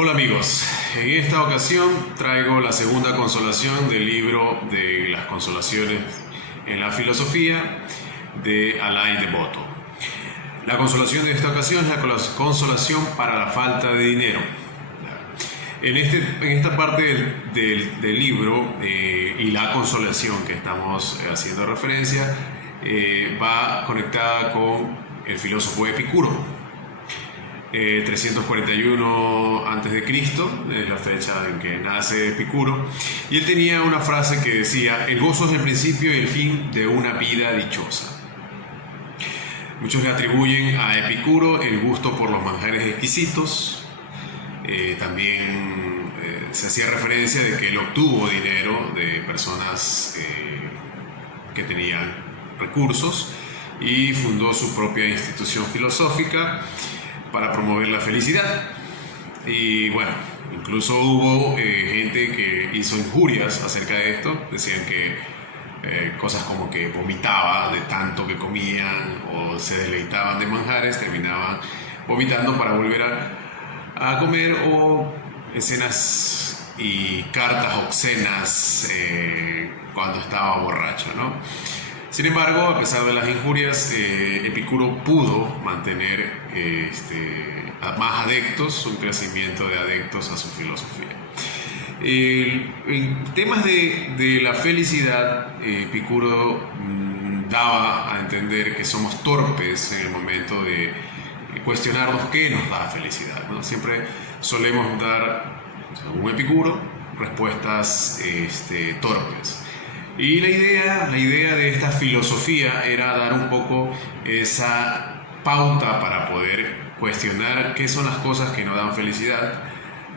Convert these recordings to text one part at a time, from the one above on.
Hola amigos, en esta ocasión traigo la segunda consolación del libro de las consolaciones en la filosofía de Alain de Botton. La consolación de esta ocasión es la consolación para la falta de dinero. En esta parte del libro y la consolación que estamos haciendo referencia va conectada con el filósofo Epicuro. 341 a.C., la fecha en que nace Epicuro, y él tenía una frase que decía: el gozo es el principio y el fin de una vida dichosa. Muchos le atribuyen a Epicuro el gusto por los manjares exquisitos. También se hacía referencia de que él obtuvo dinero de personas que tenían recursos y fundó su propia institución filosófica para promover la felicidad. Y bueno, incluso hubo gente que hizo injurias acerca de esto. Decían que cosas como que vomitaba de tanto que comían o se deleitaban de manjares, terminaban vomitando para volver a comer, o escenas y cartas obscenas cuando estaba borracho, ¿no? Sin embargo, a pesar de las injurias, Epicuro pudo mantener más adeptos, un crecimiento de adeptos a su filosofía. En temas de la felicidad, Epicuro daba a entender que somos torpes en el momento de cuestionarnos qué nos da felicidad, ¿no? Siempre solemos dar, según Epicuro, respuestas torpes. Y la idea de esta filosofía era dar un poco esa pauta para poder cuestionar qué son las cosas que nos dan felicidad.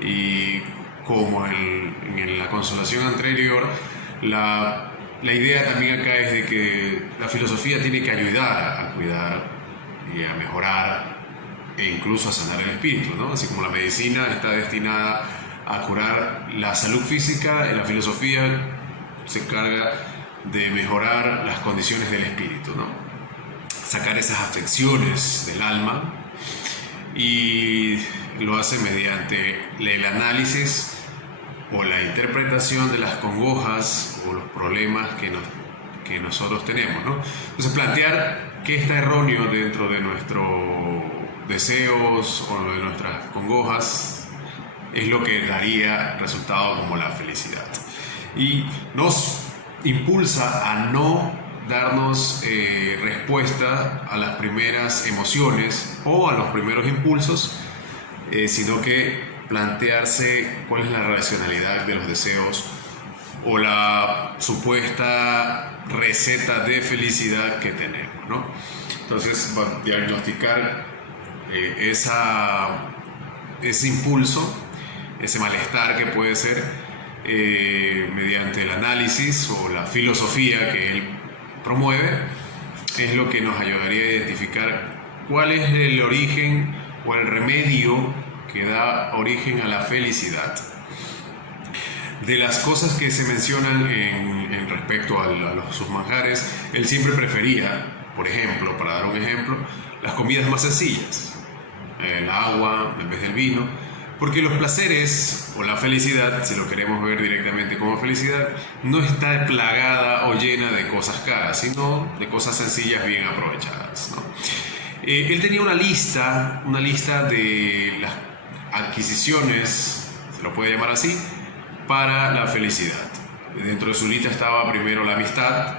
Y como en la consolación anterior, la idea también acá es de que la filosofía tiene que ayudar a cuidar y a mejorar e incluso a sanar el espíritu, ¿no? Así como la medicina está destinada a curar la salud física, la filosofía se encarga de mejorar las condiciones del espíritu, ¿no? Sacar esas afecciones del alma, y lo hace mediante el análisis o la interpretación de las congojas o los problemas que nosotros tenemos, ¿no? Entonces, plantear qué está erróneo dentro de nuestros deseos o de nuestras congojas es lo que daría resultado como la felicidad. Y nos impulsa a no darnos respuesta a las primeras emociones o a los primeros impulsos, sino que plantearse cuál es la racionalidad de los deseos o la supuesta receta de felicidad que tenemos, ¿no? Entonces, diagnosticar ese impulso, ese malestar que puede ser, mediante el análisis o la filosofía que él promueve, es lo que nos ayudaría a identificar cuál es el origen o el remedio que da origen a la felicidad. De las cosas que se mencionan en respecto a sus manjares, él siempre prefería, por ejemplo, para dar un ejemplo, las comidas más sencillas, el agua en vez del vino, porque los placeres o la felicidad, si lo queremos ver directamente como felicidad, no está plagada o llena de cosas caras, sino de cosas sencillas bien aprovechadas, ¿no? Él tenía una lista de las adquisiciones, se lo puede llamar así, para la felicidad. Dentro de su lista estaba primero la amistad.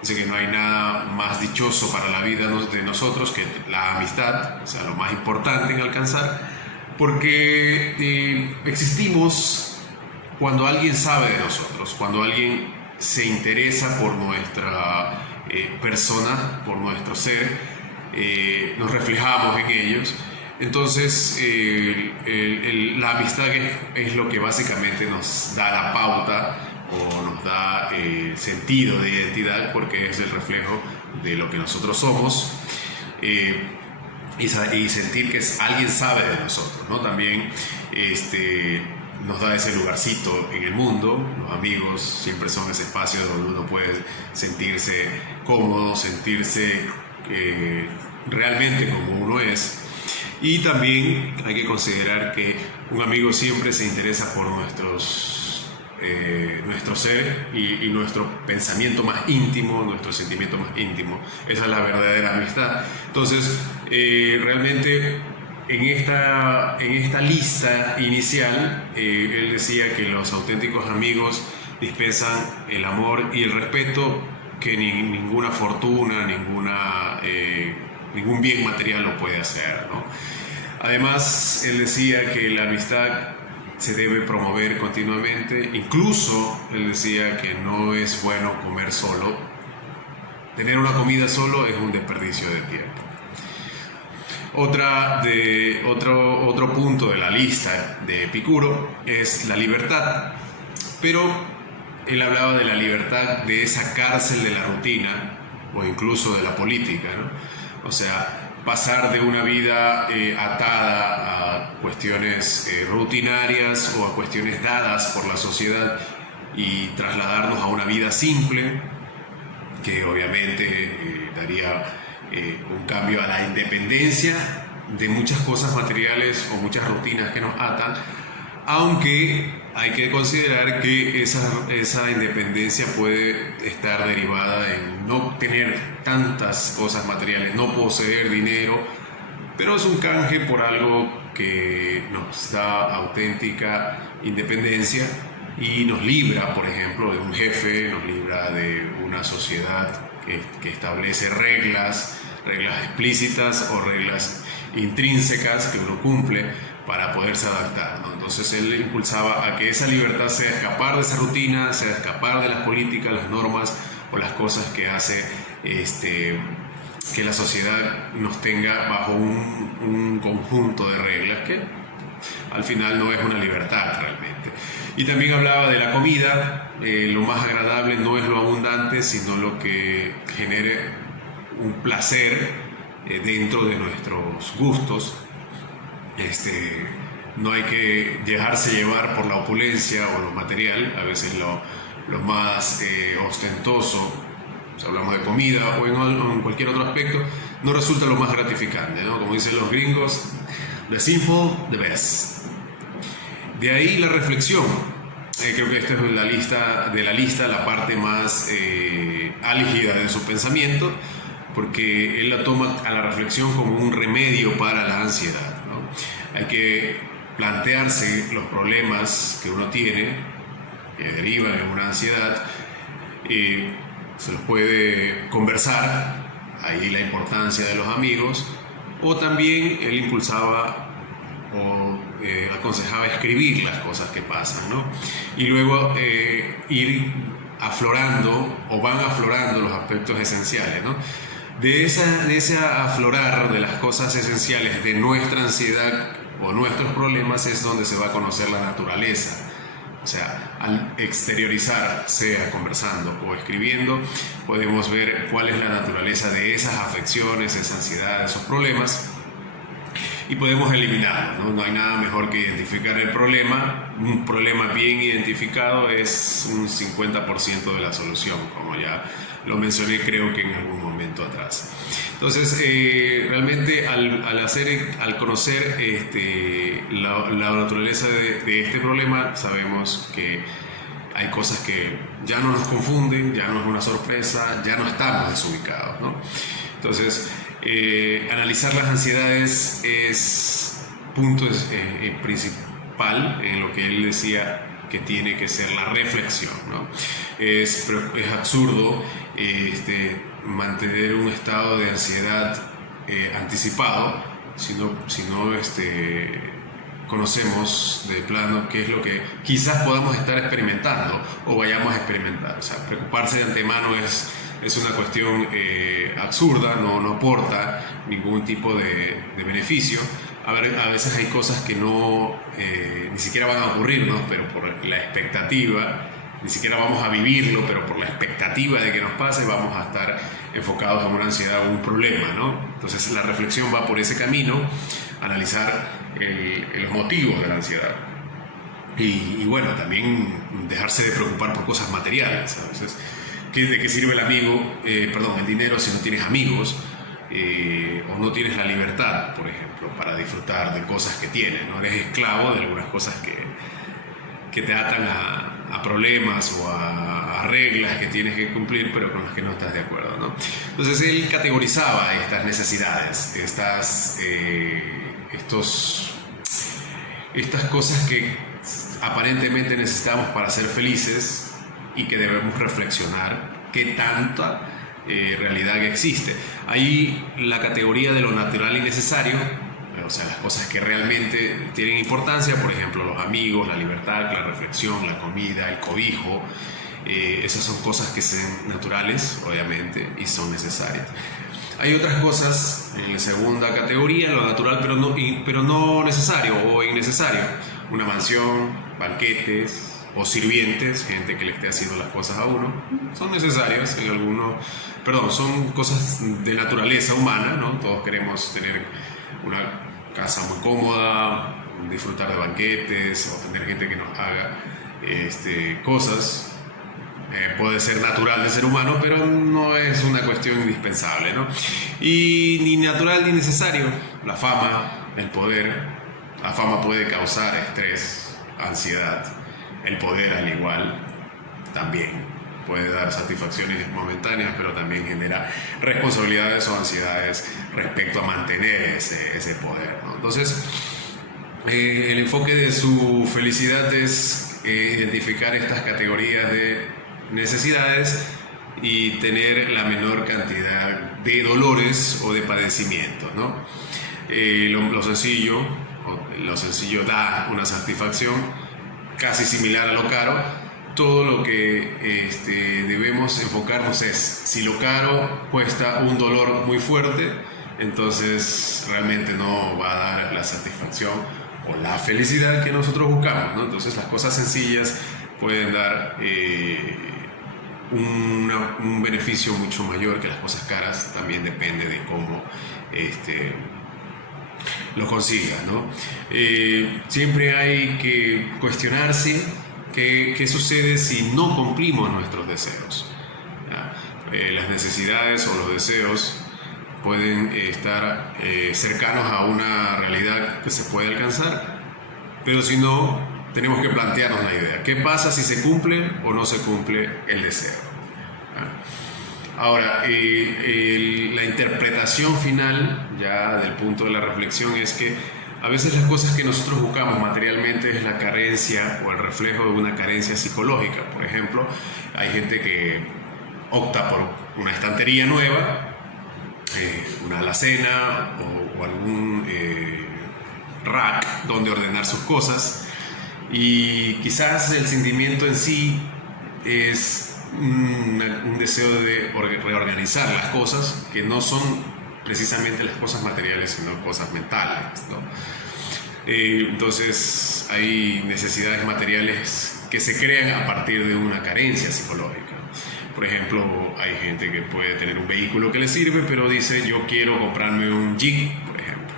Dice que no hay nada más dichoso para la vida de nosotros que la amistad, o sea, lo más importante en alcanzar, porque existimos cuando alguien sabe de nosotros, cuando alguien se interesa por nuestra persona, por nuestro ser, nos reflejamos en ellos. Entonces, la amistad es lo que básicamente nos da la pauta o nos da el sentido de identidad, porque es el reflejo de lo que nosotros somos. Y sentir que alguien sabe de nosotros, ¿no? También nos da ese lugarcito en el mundo. Los amigos siempre son ese espacio donde uno puede sentirse cómodo, sentirse realmente como uno es. Y también hay que considerar que un amigo siempre se interesa por nuestro ser y nuestro pensamiento más íntimo, nuestro sentimiento más íntimo. Esa es la verdadera amistad. Entonces, realmente en esta lista inicial, él decía que los auténticos amigos dispensan el amor y el respeto que ninguna fortuna, ningún bien material lo puede hacer, ¿no? Además, él decía que la amistad se debe promover continuamente. Incluso él decía que no es bueno comer solo. Tener una comida solo es un desperdicio de tiempo. Otro punto de la lista de Epicuro es la libertad. Pero él hablaba de la libertad de esa cárcel de la rutina o incluso de la política, ¿no? O sea, pasar de una vida atada a cuestiones rutinarias o a cuestiones dadas por la sociedad y trasladarnos a una vida simple, que obviamente daría un cambio a la independencia de muchas cosas materiales o muchas rutinas que nos atan, aunque hay que considerar que esa independencia puede estar derivada en no tener tantas cosas materiales, no poseer dinero, pero es un canje por algo que nos da auténtica independencia y nos libra, por ejemplo, de un jefe, nos libra de una sociedad que establece reglas explícitas o reglas intrínsecas que uno cumple para poderse adaptar, ¿no? Entonces él impulsaba a que esa libertad sea escapar de esa rutina, sea escapar de las políticas, las normas o las cosas que hace que la sociedad nos tenga bajo un conjunto de reglas que al final no es una libertad realmente. Y también hablaba de la comida. Lo más agradable no es lo abundante, sino lo que genere un placer dentro de nuestros gustos. No hay que dejarse llevar por la opulencia o lo material. A veces lo más ostentoso, si hablamos de comida o en cualquier otro aspecto, no resulta lo más gratificante, ¿no? Como dicen los gringos, the simple, the best. De ahí la reflexión. Creo que esta es la lista la parte más álgida de su pensamiento, porque él la toma a la reflexión como un remedio para la ansiedad, ¿no? Hay que plantearse los problemas que uno tiene, que derivan en una ansiedad, y se los puede conversar, ahí la importancia de los amigos, o también él impulsaba o aconsejaba escribir las cosas que pasan, ¿no? Y luego ir aflorando, o van aflorando los aspectos esenciales, ¿no? De ese aflorar de las cosas esenciales de nuestra ansiedad o nuestros problemas es donde se va a conocer la naturaleza. O sea, al exteriorizar, sea conversando o escribiendo, podemos ver cuál es la naturaleza de esas afecciones, esa ansiedad, esos problemas, y podemos eliminarlo, ¿no? No hay nada mejor que identificar el problema. Un problema bien identificado es un 50% de la solución, como ya lo mencioné creo que en algún momento atrás. Entonces, realmente al conocer la naturaleza de este problema, sabemos que hay cosas que ya no nos confunden, ya no es una sorpresa, ya no estamos desubicados, ¿no? Entonces, analizar las ansiedades es punto principal en lo que él decía que tiene que ser la reflexión, ¿no? Es absurdo mantener un estado de ansiedad anticipado si no conocemos de plano qué es lo que quizás podamos estar experimentando o vayamos a experimentar. O sea, preocuparse de antemano es una cuestión absurda, no aporta ningún tipo de beneficio. A veces hay cosas que ni siquiera van a ocurrir, ¿no? Pero por la expectativa, ni siquiera vamos a vivirlo, pero por la expectativa de que nos pase, vamos a estar enfocados en una ansiedad o un problema, ¿no? Entonces la reflexión va por ese camino, analizar los motivos de la ansiedad. Y bueno, también dejarse de preocupar por cosas materiales. A veces, ¿de qué sirve el dinero si no tienes amigos? o no tienes la libertad, por ejemplo, para disfrutar de cosas que tienes, ¿no? Eres esclavo de algunas cosas que te atan a problemas o a reglas que tienes que cumplir, pero con las que no estás de acuerdo, ¿no? Entonces él categorizaba estas necesidades, estas cosas que aparentemente necesitamos para ser felices y que debemos reflexionar qué tanta realidad existe. Hay la categoría de lo natural y necesario, o sea, las cosas que realmente tienen importancia, por ejemplo, los amigos, la libertad, la reflexión, la comida, el cobijo. Esas son cosas que son naturales, obviamente, y son necesarias. Hay otras cosas en la segunda categoría, lo natural pero no necesario o innecesario. Una mansión, banquetes o sirvientes, gente que le esté haciendo las cosas a uno, son necesarias en son cosas de naturaleza humana, ¿no? Todos queremos tener una casa muy cómoda, disfrutar de banquetes o tener gente que nos haga cosas. Puede ser natural del ser humano, pero no es una cuestión indispensable, ¿no? Y ni natural ni necesario. La fama, el poder. La fama puede causar estrés, ansiedad. El poder, al igual, también puede dar satisfacciones momentáneas, pero también genera responsabilidades o ansiedades respecto a mantener ese poder, ¿no? Entonces, el enfoque de su felicidad es identificar estas categorías de necesidades y tener la menor cantidad de dolores o de padecimientos, ¿no? Lo sencillo da una satisfacción casi similar a lo caro. Todo lo que debemos enfocarnos es, si lo caro cuesta un dolor muy fuerte, entonces realmente no va a dar la satisfacción o la felicidad que nosotros buscamos, ¿no? Entonces las cosas sencillas pueden dar un beneficio mucho mayor que las cosas caras. También depende de cómo lo consigas, ¿no? Siempre hay que cuestionarse qué sucede si no cumplimos nuestros deseos. Las necesidades o los deseos pueden estar cercanos a una realidad que se puede alcanzar, pero si no, tenemos que plantearnos la idea: ¿qué pasa si se cumple o no se cumple el deseo? Ahora, la interpretación final, ya del punto de la reflexión, es que a veces las cosas que nosotros buscamos materialmente es la carencia o el reflejo de una carencia psicológica. Por ejemplo, hay gente que opta por una estantería nueva, una alacena o algún rack donde ordenar sus cosas, y quizás el sentimiento en sí es un deseo de reorganizar las cosas, que no son precisamente las cosas materiales, sino cosas mentales, ¿no? Entonces hay necesidades materiales que se crean a partir de una carencia psicológica. Por ejemplo, hay gente que puede tener un vehículo que le sirve, pero dice: yo quiero comprarme un Jeep, por ejemplo.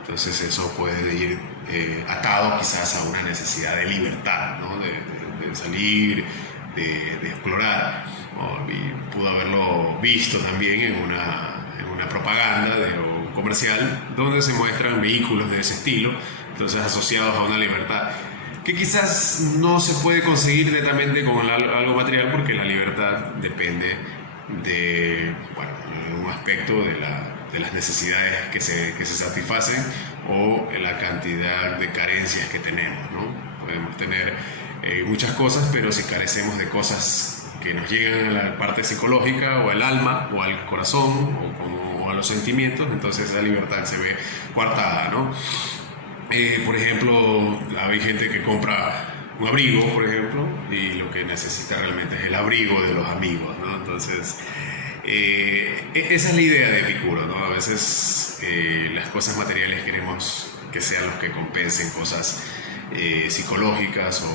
Entonces eso puede ir atado quizás a una necesidad de libertad, ¿no? de salir, de explorar, ¿no? Y pudo haberlo visto también en una propaganda o comercial donde se muestran vehículos de ese estilo, entonces asociados a una libertad que quizás no se puede conseguir netamente con algo material, porque la libertad depende de un aspecto de las necesidades que se satisfacen o la cantidad de carencias que tenemos, ¿no? Podemos tener muchas cosas, pero si carecemos de cosas que nos llegan a la parte psicológica o al alma o al corazón o a los sentimientos, entonces esa libertad se ve coartada, ¿no? Por ejemplo, hay gente que compra un abrigo, por ejemplo, y lo que necesita realmente es el abrigo de los amigos, ¿no? Entonces, esa es la idea de Epicuro, ¿no? A veces las cosas materiales queremos que sean los que compensen cosas psicológicas o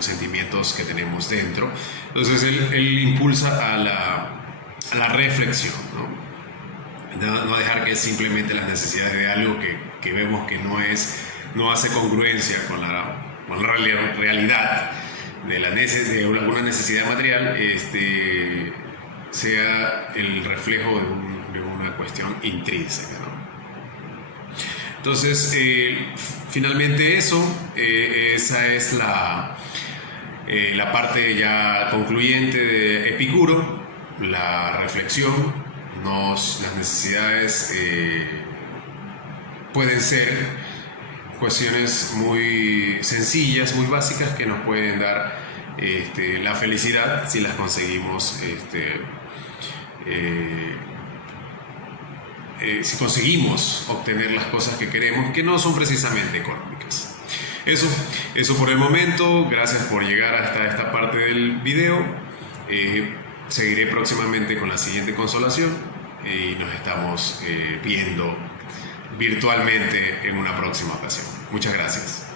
sentimientos que tenemos dentro. Entonces él impulsa a la reflexión, ¿no? No dejar que simplemente las necesidades de algo que vemos que no hace congruencia con la realidad de alguna necesidad material, sea el reflejo de una cuestión intrínseca, ¿no? Entonces, finalmente esa es la parte ya concluyente de Epicuro, la reflexión. Las necesidades pueden ser cuestiones muy sencillas, muy básicas, que nos pueden dar la felicidad si las conseguimos, si conseguimos obtener las cosas que queremos, que no son precisamente económicas. Eso por el momento. Gracias por llegar hasta esta parte del video. Seguiré próximamente con la siguiente consolación y nos estamos viendo virtualmente en una próxima ocasión. Muchas gracias.